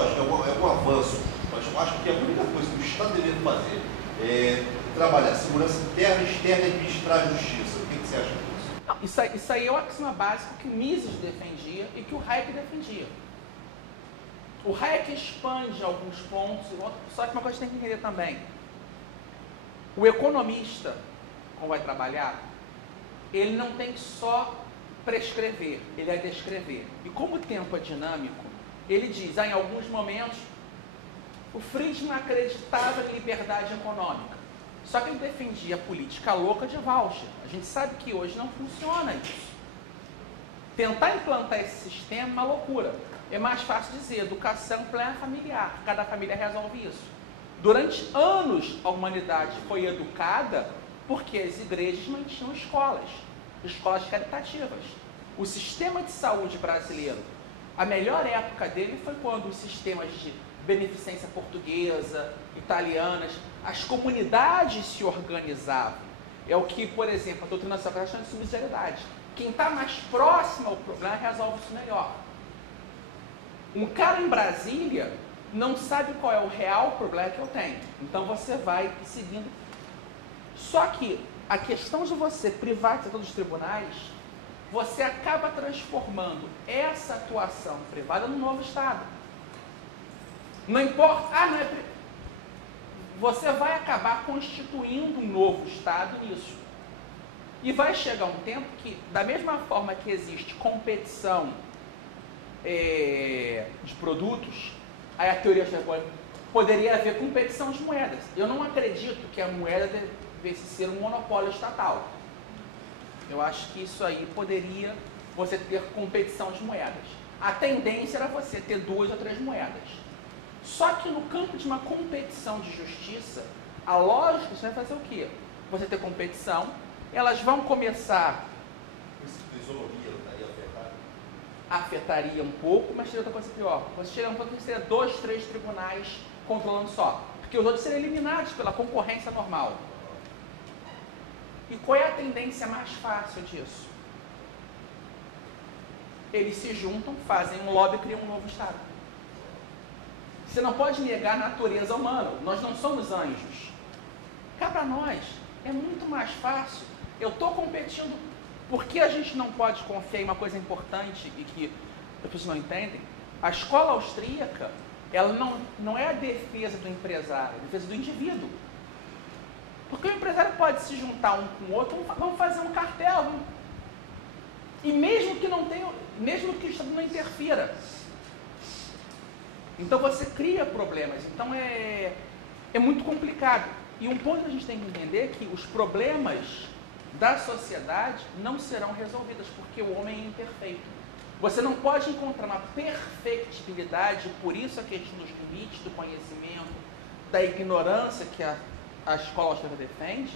lógico, é um avanço, mas eu acho que a única coisa que o Estado deveria fazer é trabalhar segurança interna, externa e administrar a justiça. O que você acha disso? Não, isso aí é o axioma básico que o Mises defendia e que o Hayek defendia. O Hayek expande alguns pontos, só que uma coisa que tem que entender também. O economista, quando vai trabalhar, ele não tem que só prescrever, ele vai descrever. E como o tempo é dinâmico, ele diz, em alguns momentos, o Friedman acreditava em liberdade econômica. Só que ele defendia a política louca de Walsh. A gente sabe que hoje não funciona isso. Tentar implantar esse sistema é uma loucura. É mais fácil dizer, educação plena familiar. Cada família resolve isso. Durante anos, a humanidade foi educada porque as igrejas mantinham escolas caritativas. O sistema de saúde brasileiro, a melhor época dele foi quando os sistemas de beneficência portuguesa, italianas, as comunidades se organizavam. É o que, por exemplo, a doutrina socrática chama de subsidiariedade. Quem está mais próximo ao problema resolve isso melhor. Um cara em Brasília não sabe qual é o real problema que eu tenho. Então você vai seguindo. Só que a questão de você privatizar todos os tribunais, você acaba transformando essa atuação privada num novo Estado. Não importa, você vai acabar constituindo um novo Estado nisso. E vai chegar um tempo que, da mesma forma que existe competição de produtos, aí a teoria poderia haver competição de moedas. Eu não acredito que a moeda devesse ser um monopólio estatal. Eu acho que isso aí poderia você ter competição de moedas. A tendência era você ter 2 ou 3 moedas. Só que no campo de uma competição de justiça, a lógica você vai fazer o quê? Você ter competição, elas vão começar... A isonomia não estaria afetada? Afetaria um pouco, mas seria outra coisa pior. Você chega um pouco que seria 2, 3 tribunais controlando só. Porque os outros seriam eliminados pela concorrência normal. E qual é a tendência mais fácil disso? Eles se juntam, fazem um lobby e criam um novo Estado. Você não pode negar a natureza humana. Nós não somos anjos. Cá para nós, é muito mais fácil. Eu estou competindo. Por que a gente não pode confiar em uma coisa importante e que as pessoas não entendem? A escola austríaca, ela não é a defesa do empresário, é a defesa do indivíduo. Porque o empresário pode se juntar um com o outro, vamos fazer um cartel. E mesmo que não tenha, mesmo que o Estado não interfira. Então você cria problemas. Então é muito complicado. E um ponto que a gente tem que entender é que os problemas da sociedade não serão resolvidos, porque o homem é imperfeito. Você não pode encontrar uma perfectibilidade, por isso a questão dos limites do conhecimento, da ignorância que a escola austríaca defende.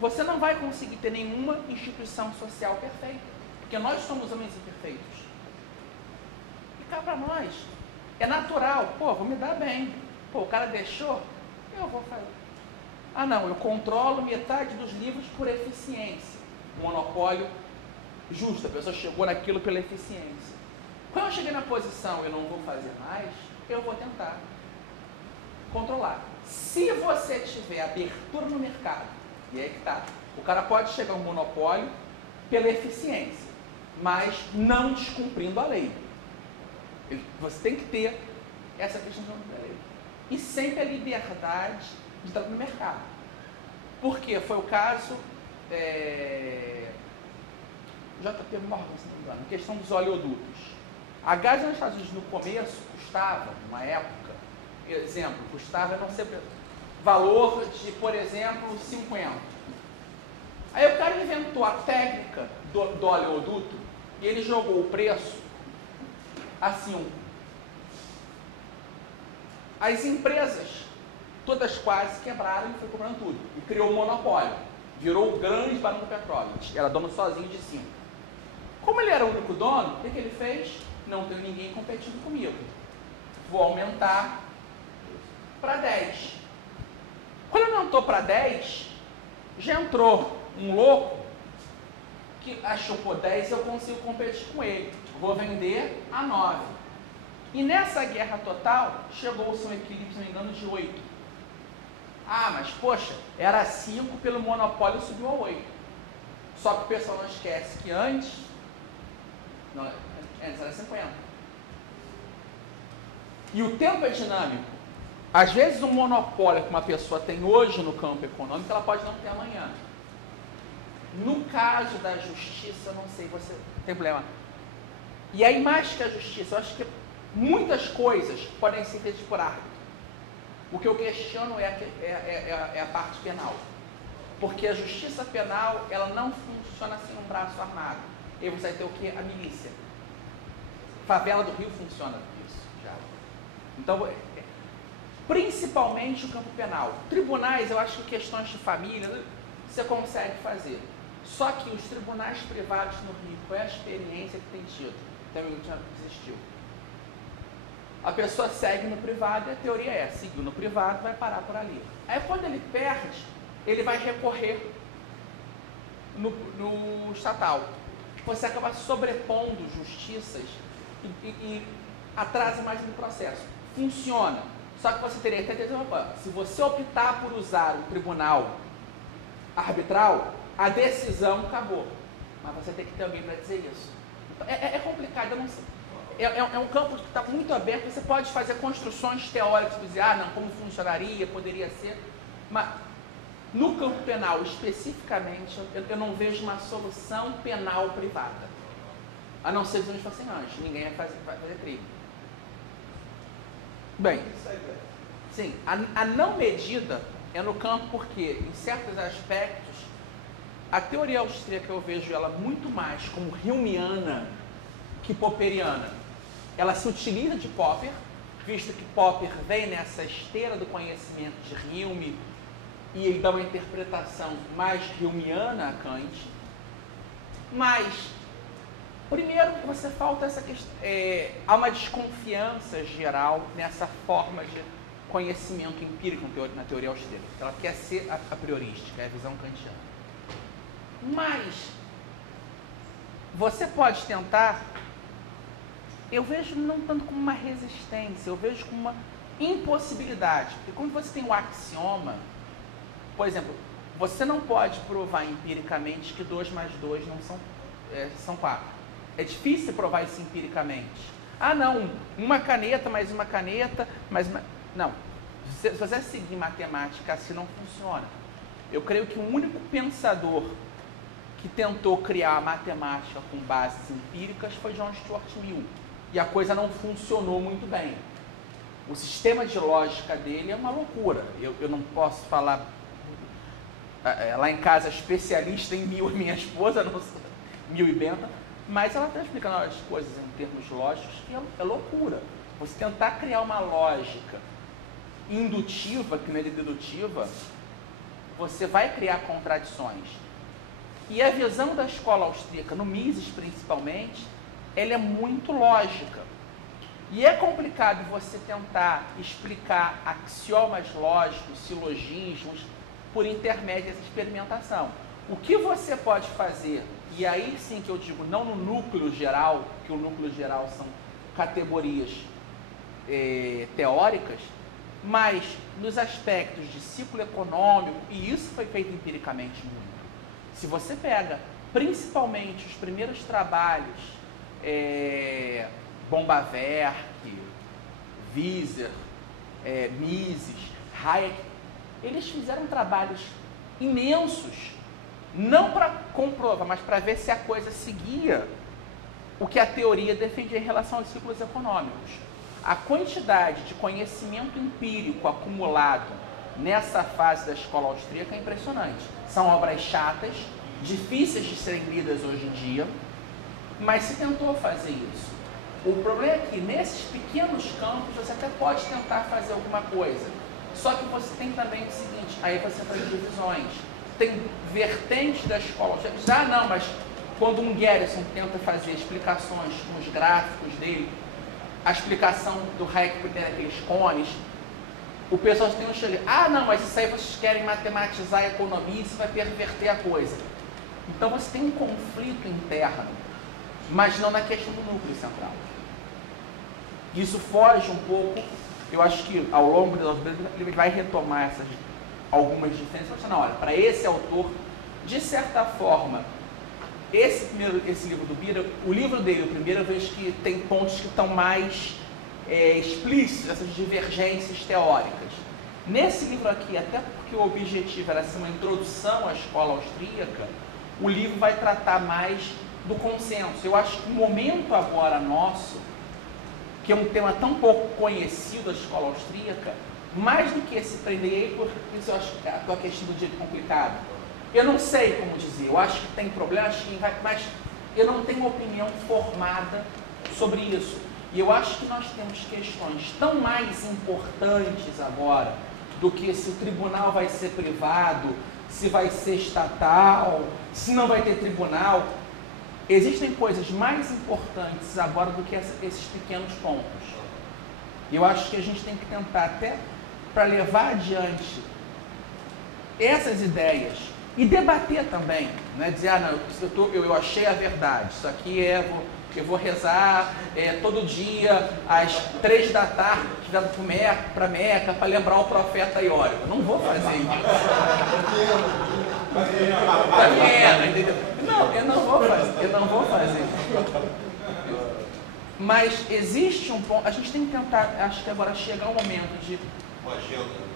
Você não vai conseguir ter nenhuma instituição social perfeita, porque nós somos homens imperfeitos. E cá para nós, é natural, vou me dar bem. O cara deixou, eu vou fazer. Não, eu controlo metade dos livros por eficiência. Monopólio justo, a pessoa chegou naquilo pela eficiência. Quando eu cheguei na posição eu não vou fazer mais, eu vou tentar controlar. Se você tiver abertura no mercado, e aí que tá, o cara pode chegar a um monopólio pela eficiência, mas não descumprindo a lei. Você tem que ter essa questão da lei. E sempre a liberdade de entrar no mercado. Porque foi o caso JP Morgan, se não me engano, questão dos oleodutos. A gás nos Estados Unidos no começo custava, numa época, exemplo, custava, não sei, valor de, por exemplo, 50. Aí o cara inventou a técnica do oleoduto e ele jogou o preço assim. As empresas, todas quase quebraram e foi comprando tudo. E criou um monopólio. Virou o grande barão do petróleo. Era dono sozinho de 5. Como ele era o único dono, o que ele fez? Não tem ninguém competindo comigo. Vou aumentar para 10. Quando aumentou para 10, já entrou um louco que achou, 10 eu consigo competir com ele. Vou vender a 9. E nessa guerra total, chegou-se um equilíbrio, se não me engano, de 8. Ah, mas poxa, era 5 pelo monopólio, subiu a 8. Só que o pessoal não esquece que antes era 50. E o tempo é dinâmico. Às vezes um monopólio que uma pessoa tem hoje no campo econômico, ela pode não ter amanhã. No caso da justiça, eu não sei, você tem problema. E aí, mais que a justiça, eu acho que muitas coisas podem ser feitas por árbitro. O que eu questiono é a parte penal. Porque a justiça penal, ela não funciona sem um braço armado. E aí você vai ter o quê? A milícia. Favela do Rio funciona isso já. Então, principalmente o campo penal. Tribunais, eu acho que questões de família, você consegue fazer. Só que os tribunais privados no Rio, qual é a experiência que tem tido? Também já desistiu. A pessoa segue no privado e a teoria é, seguiu no privado, vai parar por ali. Aí quando ele perde, ele vai recorrer no estatal. Você acaba sobrepondo justiças e atrasa mais no processo. Funciona. Só que você teria que ter se você optar por usar o tribunal arbitral, a decisão acabou. Mas você tem que ter alguém para dizer isso. Então, é complicado, eu não sei. É um campo que está muito aberto, você pode fazer construções teóricas, dizer, como funcionaria, poderia ser, mas no campo penal especificamente, eu não vejo uma solução penal privada, a não ser que eles fossem anjos, ninguém vai fazer crime. Bem, sim, a não medida é no campo porque, em certos aspectos, a teoria austríaca eu vejo ela muito mais como Humeana que popperiana. Ela se utiliza de Popper, visto que Popper vem nessa esteira do conhecimento de Hume e dá uma interpretação mais Humeana a Kant. Mas, primeiro, você falta essa questão, há uma desconfiança geral nessa forma de conhecimento empírico na teoria austríaca. Ela quer ser a priorística, é a visão kantiana. Mas, você pode tentar... Eu vejo não tanto como uma resistência, eu vejo como uma impossibilidade. Porque quando você tem um axioma, por exemplo, você não pode provar empiricamente que 2 mais 2 não são 4. É difícil provar isso empiricamente. Não, uma caneta mais uma caneta, mais uma... Não, se você seguir matemática assim não funciona. Eu creio que o único pensador que tentou criar a matemática com bases empíricas foi John Stuart Mill. E a coisa não funcionou muito bem. O sistema de lógica dele é uma loucura. Eu não posso falar... lá em casa, especialista em Mill, minha esposa, Mill e Bentham, mas ela está explicando as coisas em termos lógicos que é loucura. Você tentar criar uma lógica indutiva, que não é dedutiva, você vai criar contradições. E a visão da escola austríaca, no Mises principalmente, ela é muito lógica. E é complicado você tentar explicar axiomas lógicos, silogismos, por intermédio dessa experimentação. O que você pode fazer, e aí sim que eu digo, não no núcleo geral, que o núcleo geral são categorias teóricas, mas nos aspectos de ciclo econômico, e isso foi feito empiricamente muito. Se você pega, principalmente, os primeiros trabalhos, Bombaverk, Wieser, Mises, Hayek, eles fizeram trabalhos imensos, não para comprovar, mas para ver se a coisa seguia o que a teoria defendia em relação aos ciclos econômicos. A quantidade de conhecimento empírico acumulado nessa fase da escola austríaca é impressionante. São obras chatas, difíceis de serem lidas hoje em dia, mas se tentou fazer isso. O problema é que nesses pequenos campos você até pode tentar fazer alguma coisa. Só que você tem também o seguinte, aí você faz divisões. Tem vertentes da escola. Não, mas quando um Gerson tenta fazer explicações nos gráficos dele, a explicação do Hayek por ter aqueles cones, o pessoal tem um chile. Não, mas isso aí vocês querem matematizar a economia, isso vai perverter a coisa. Então você tem um conflito interno, mas não na questão do núcleo central. Isso foge um pouco, eu acho que ao longo das obras ele vai retomar algumas diferenças. Mas não, olha, para esse autor, de certa forma, esse livro do Bira, o livro dele, o primeiro, eu vejo que tem pontos que estão mais explícitos, essas divergências teóricas. Nesse livro aqui, até porque o objetivo era ser uma introdução à escola austríaca, o livro vai tratar mais do consenso. Eu acho que o momento agora nosso, que é um tema tão pouco conhecido da escola austríaca, mais do que esse prender, por isso eu acho que a tua questão do direito complicado. Eu não sei como dizer, eu acho que tem problemas, mas eu não tenho opinião formada sobre isso. E eu acho que nós temos questões tão mais importantes agora do que se o tribunal vai ser privado, se vai ser estatal, se não vai ter tribunal. Existem coisas mais importantes agora do que esses pequenos pontos. Eu acho que a gente tem que tentar, até para levar adiante essas ideias e debater também, né? Dizer, não, eu achei a verdade, isso aqui eu vou rezar todo dia, às 3 da tarde, para Meca, para lembrar o profeta Iório. Eu não vou fazer isso. Entendeu? Não, eu não vou fazer. Mas existe um ponto, a gente tem que tentar, acho que agora chega o momento de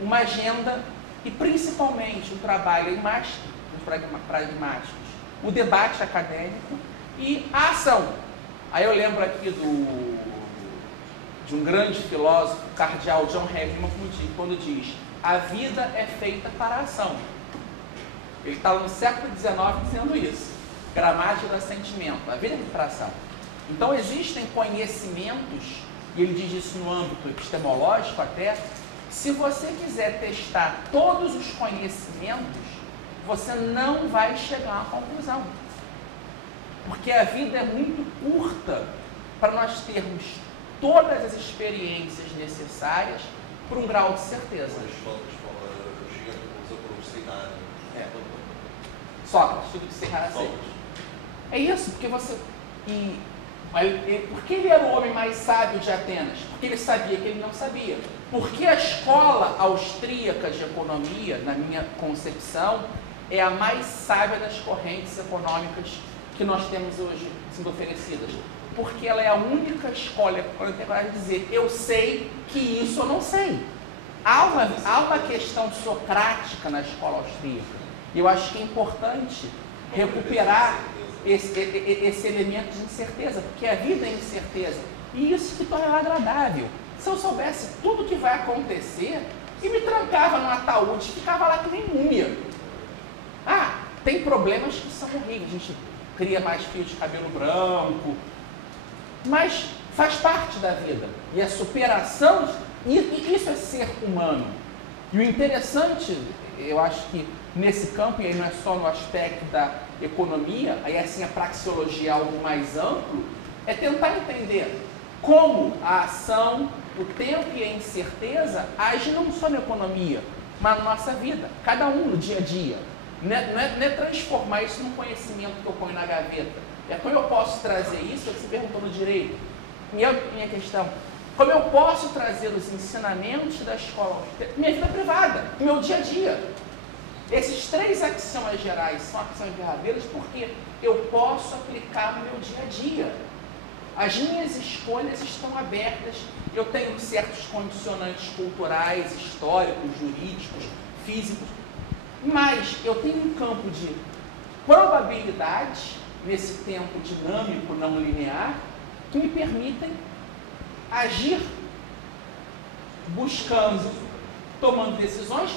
uma agenda e principalmente um trabalho mais pragmáticos, o debate acadêmico e a ação. Aí eu lembro aqui de um grande filósofo, o cardeal John Heckman, quando diz: a vida é feita para a ação. Ele está no século XIX dizendo isso. Gramática do sentimento. A vida é feita para a ação. Então existem conhecimentos, e ele diz isso no âmbito epistemológico até, se você quiser testar todos os conhecimentos, você não vai chegar à conclusão. Porque a vida é muito curta para nós termos todas as experiências necessárias para um grau de certeza. Sócrates, tudo que se errar aceita. É isso, porque você... Por que ele era o homem mais sábio de Atenas? Porque ele sabia que ele não sabia. Porque a escola austríaca de economia, na minha concepção, é a mais sábia das correntes econômicas que nós temos hoje sendo oferecidas. Porque ela é a única escola econômica que tem coragem de dizer: eu sei que isso eu não sei. Há uma questão socrática na escola austríaca. E eu acho que é importante recuperar esse elemento de incerteza, porque a vida é incerteza. E isso que torna ela agradável. Se eu soubesse tudo o que vai acontecer, e me trancava no ataúde, ficava lá que nem múmia. Tem problemas que são horríveis. A gente cria mais fios de cabelo branco, mas faz parte da vida. E a superação, e isso é ser humano. E o interessante, eu acho que nesse campo, e aí não é só no aspecto da economia, aí assim a praxeologia é algo mais amplo, é tentar entender como a ação, o tempo e a incerteza agem não só na economia, mas na nossa vida, cada um no dia a dia. Não é transformar isso num conhecimento que eu ponho na gaveta. É como eu posso trazer isso, é o que você perguntou no direito. Minha questão, como eu posso trazer os ensinamentos da escola, minha vida privada, meu dia a dia. Esses 3 axiomas gerais são axiomas verdadeiros porque eu posso aplicar no meu dia a dia. As minhas escolhas estão abertas, eu tenho certos condicionantes culturais, históricos, jurídicos, físicos, mas eu tenho um campo de probabilidades, nesse tempo dinâmico, não linear, que me permitem agir buscando, tomando decisões